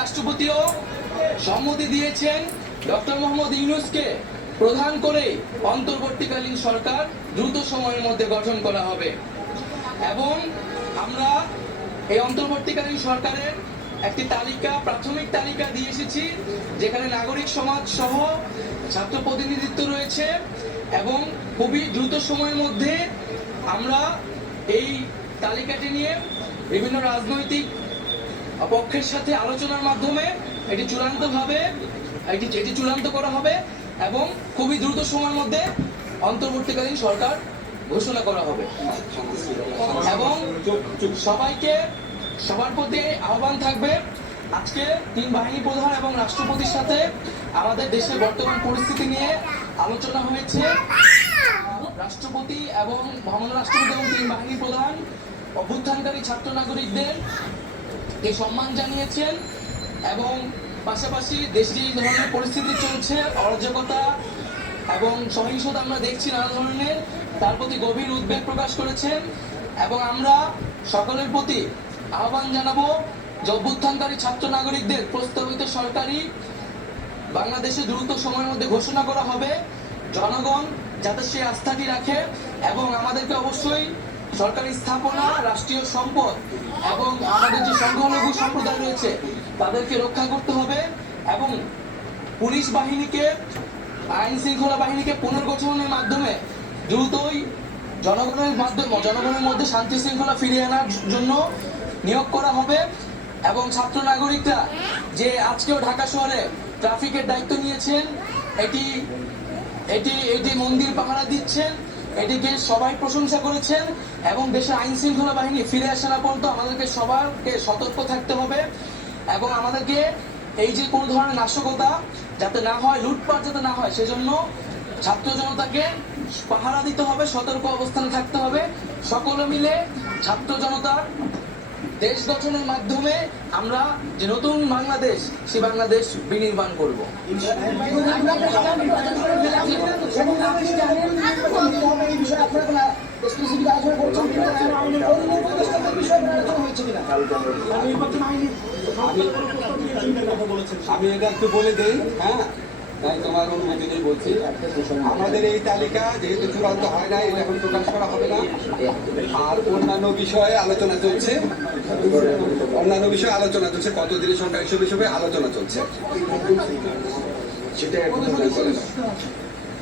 রাষ্ট্রপতিও সম্মতি দিয়েছেন ডক্টর মোহাম্মদ ইউনুসকে প্রধান করে অন্তর্বর্তীকালীন সরকার দ্রুত সময়ের মধ্যে গঠন করা হবে। এবং আমরা এই অন্তর্বর্তীকালীন সরকারের একটি তালিকা, প্রাথমিক তালিকা দিয়ে এসেছি, যেখানে নাগরিক সমাজ সহ ছাত্র প্রতিনিধিত্ব রয়েছে এবং খুবই দ্রুত সময়ের মধ্যে আমরা এই তালিকাটি নিয়ে বিভিন্ন রাজনৈতিক পক্ষের সাথে আলোচনার মাধ্যমে এটি চূড়ান্তভাবে, এটি এটি চূড়ান্ত করা হবে এবং খুবই দ্রুত সময়ের মধ্যে অন্তর্বর্তীকালীন সরকার ঘোষণা করা হবে। এবং সবাইকে সবার প্রতি আহ্বান থাকবে, আজকে তিন বাহিনী প্রধান এবং রাষ্ট্রপতির সাথে আমাদের দেশের বর্তমান পরিস্থিতি নিয়ে আলোচনা হয়েছে। রাষ্ট্রপতি এবং ভ্রমণ রাষ্ট্রপতি এবং তিন বাহিনী প্রধান, অভ্যুত্থানকারী ছাত্র নাগরিকদের কে সম্মান জানিয়েছেন এবং পাশাপাশি দেশে যে ধরনের পরিস্থিতি চলছে, অরাজকতা এবং সহিংসতা আমরা দেখছি নানা ধরনের, তার প্রতি গভীর উদ্বেগ প্রকাশ করেছেন এবং আমরা সকলের প্রতি আহ্বান জানাব যে অভ্যুত্থানকারী ছাত্র নাগরিকদের প্রস্তাবিত সরকারি বাংলাদেশে দ্রুত সময়ের মধ্যে ঘোষণা করা হবে। জনগণ যাতে সেই আস্থাটি রাখে এবং আমাদেরকে অবশ্যই সরকারি স্থাপনা, রাষ্ট্রীয় সম্পদ এবং আমাদের যে সংখ্যালঘু সম্প্রদায় রয়েছে, তাদেরকে রক্ষা করতে হবে এবং পুলিশ বাহিনীকে, আইন শৃঙ্খলা বাহিনীকে পুনর্গঠনের মাধ্যমে দ্রুতই জনগণের মাধ্যমে, জনগণের মধ্যে শান্তি শৃঙ্খলা ফিরিয়ে আনার জন্য নিয়োগ করা হবে এবং ছাত্র নাগরিকরা যে আজকেও ঢাকা শহরে ট্রাফিকের দায়িত্ব নিয়েছেন, এটি এটি এটি মন্দির পাহারা দিচ্ছেন এটিকে সবাই প্রশংসা করেছেন এবং দেশের আইন শৃঙ্খলা বাহিনী ফিরে আসার পর্যন্ত আমাদেরকে সবারকে সতর্ক থাকতে হবে এবং আমাদেরকে এই যে কোনো ধরনের নাশকতা যাতে না হয়, লুটপাট যাতে না হয়, সেজন্য ছাত্র জনতাকে পাহারা দিতে হবে, সতর্ক অবস্থানে থাকতে হবে। সকলে মিলে ছাত্র জনতার দেশ গঠনের মাধ্যমে আমরা যে নতুন বাংলাদেশ সে বাংলাদেশ বিনির্মাণ করব আমি এটা একটু বলে দেই হ্যাঁ তাই তোমার অনুমতি নেই বলছি আমাদের এই তালিকা যেহেতু চূড়ান্ত হয় না এটা এখন প্রকাশ করা হবে না। আর অন্যান্য বিষয়ে আলোচনা চলছে। অন্যান্য বিষয়ে আলোচনা চলছে কত দিনের সংখ্যা এসব হিসেবে আলোচনা চলছে। সেটা এখন প্রকাশ করে দাও।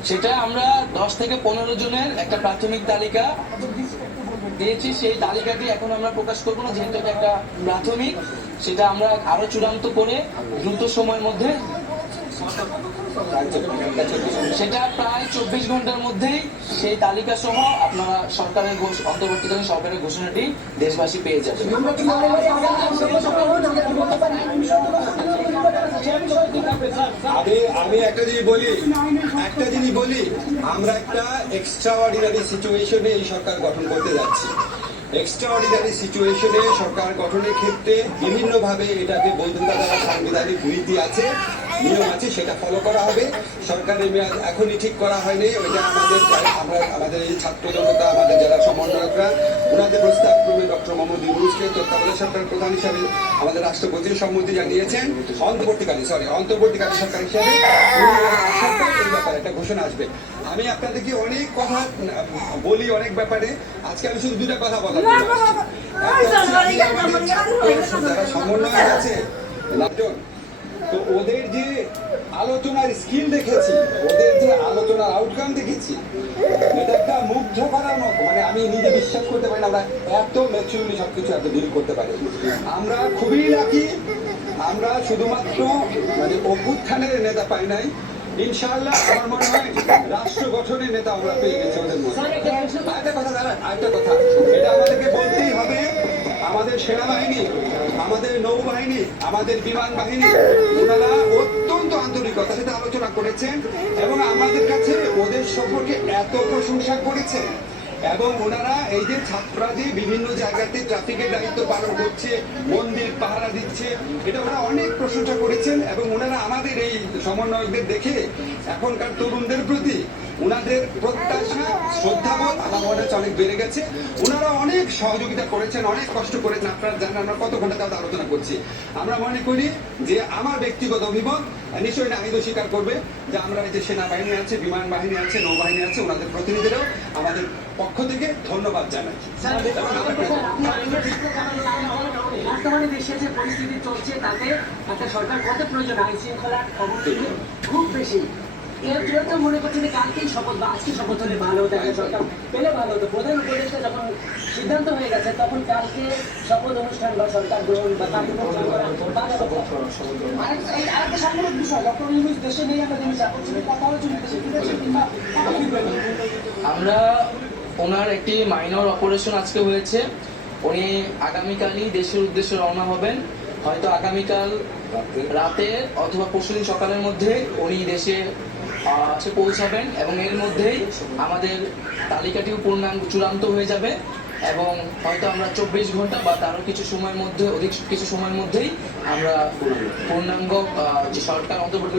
সেটা আমরা দশ থেকে পনেরো জনের একটা প্রাথমিক তালিকা দিয়েছি। সেই তালিকাটি এখন আমরা প্রকাশ করব না যেহেতু এটা একটা প্রাথমিক। সেটা আমরা আরও চূড়ান্ত করে দ্রুত সময়ের মধ্যে সেটা প্রায় চব্বিশ ঘণ্টার মধ্যেই সেই তালিকা সহ আপনারা সরকারের অন্তর্বর্তীকালীন সরকারের ঘোষণাটি দেশবাসী পেয়ে যাবে আমি আমি একটা জিনিস বলি, একটা জিনিস বলি, আমরা একটা এক্সট্রা অর্ডিনারি সিচুয়েশনে এই সরকার গঠন করতে যাচ্ছি। এক্সট্রা অর্ডিনারি সিচুয়েশনে সরকার গঠনের ক্ষেত্রে বিভিন্নভাবে এটাকে বৈধতা দেওয়া সাংবিধানিক নীতি আছে। নিয়ম আছে, সেটা ফলো করা হবে। সরকারের মেয়াদ এখনই ঠিক করা হয়নি। ওইটা আমাদের আমরা আমাদের এই ছাত্র জনতা, আমাদের যারা সমন্বয়করা, ওনাদের প্রস্তাব ক্রমে ডক্টর মোহাম্মদ ইউনুসকে তত্ত্বাবধায়ক সরকার প্রধান হিসাবে আমাদের রাষ্ট্রপতির সম্মতি জানিয়েছেন। অন্তর্বর্তীকালীন সরি অন্তর্বর্তীকালীন সরকার হিসাবে এই ব্যাপারে একটা ঘোষণা আসবে। আমি আপনাদেরকে অনেক কথা বলি অনেক ব্যাপারে। আজকে আমি শুধু দুটা কথা বলার সমন্বয় আছে, লাভজন তো ওদের যে আলোচনার স্কিল দেখেছি, ওদের যে আলোচনার আউটকাম দেখেছি, এটা একটা মুগ্ধ করার মতো। মানে আমি নিজে বিশ্বাস করতে পারি না, আমরা এত ম্যাচুরলি সবকিছু এত ডিল করতে পারি। আমরা খুবই লাকি আমরা শুধুমাত্র মানে অভ্যুত্থানের নেতা পাই নাই। ইনশাআল্লাহ আমার মনে হয় রাষ্ট্র গঠনের নেতা আমরা পেয়ে গেছি ওদের মধ্যে। আরেকটা কথা দাঁড়ান, আরেকটা কথা। এটা আমাদেরকে বলতেই হবে আমাদের সেনাবাহিনী, আমাদের নৌবাহিনী, আমাদের বিমান বাহিনী, ওনারা অত্যন্ত আন্তরিকতার সাথে আলোচনা করেছেন এবং আমাদের কাছে ওদের সম্পর্কে এত প্রশংসা করেছেন। এবং ওনারা এই যে ছাত্ররা যে বিভিন্ন জায়গাতে ট্রাফিকের দায়িত্ব পালন করছে, মন্দির পাহারা দিচ্ছে, এটা ওরা অনেক প্রশংসা করেছেন এবং ওনারা আমাদের এই সমন্বয়কদের দেখে এখনকার তরুণদের প্রতি ওনাদের প্রত্যাশা শ্রদ্ধাবোধ আমার মনে হচ্ছে অনেক বেড়ে গেছে। ওনারা অনেক সহযোগিতা করেছেন অনেক কষ্ট করেছেন। আপনারা জানেন আমরা কত ঘণ্টা তাদের আলোচনা করছি। আমরা মনে করি যে আমার ব্যক্তিগত অভিমত নিশ্চয়ই নাহিদও স্বীকার করবে যে আমরা এই যে সেনাবাহিনী আছে বিমান বাহিনী আছে নৌবাহিনী আছে ওনাদের প্রতিনিধিরাও আমাদের পক্ষ থেকে ধন্যবাদ জানাই বর্তমানে দেশে যে পরিস্থিতি চলছে তাতে একটা সরকার কত প্রয়োজন? আইন শৃঙ্খলার অবস্থিতি খুব বেশি। এর মনে করছে যে কালকেই শপথ বা আজকে শপথ হলে ভালো হতো একটা সরকার পেলে ভালো হতো। প্রধান উপদেষ্টা যখন সিদ্ধান্ত হয়ে গেছে তখন কালকে শপথ অনুষ্ঠান বা সরকার গ্রহণ বা তাকে প্রচার করা বাধা হতো। আরেকটা- এই বিষয় ডক্টর ইউনুস দেশে নেই আমরা জিনিস কথা হচ্ছে বিদেশে বিদেশে কিংবা আমরা ওনার একটি মাইনর অপারেশন আজকে হয়েছে। উনি আগামীকালই দেশের উদ্দেশ্যে রওনা হবেন। হয়তো আগামীকাল রাতে অথবা পরশুদিন সকালের মধ্যে উনি দেশে এসে পৌঁছাবেন এবং এর মধ্যেই আমাদের তালিকাটিও পূর্ণাঙ্গ চূড়ান্ত হয়ে যাবে এবং হয়তো আমরা চব্বিশ ঘণ্টা বা তারও কিছু সময়ের মধ্যে, অধিক কিছু সময়ের মধ্যেই আমরা পূর্ণাঙ্গ যে সরকার অন্তর্বর্তী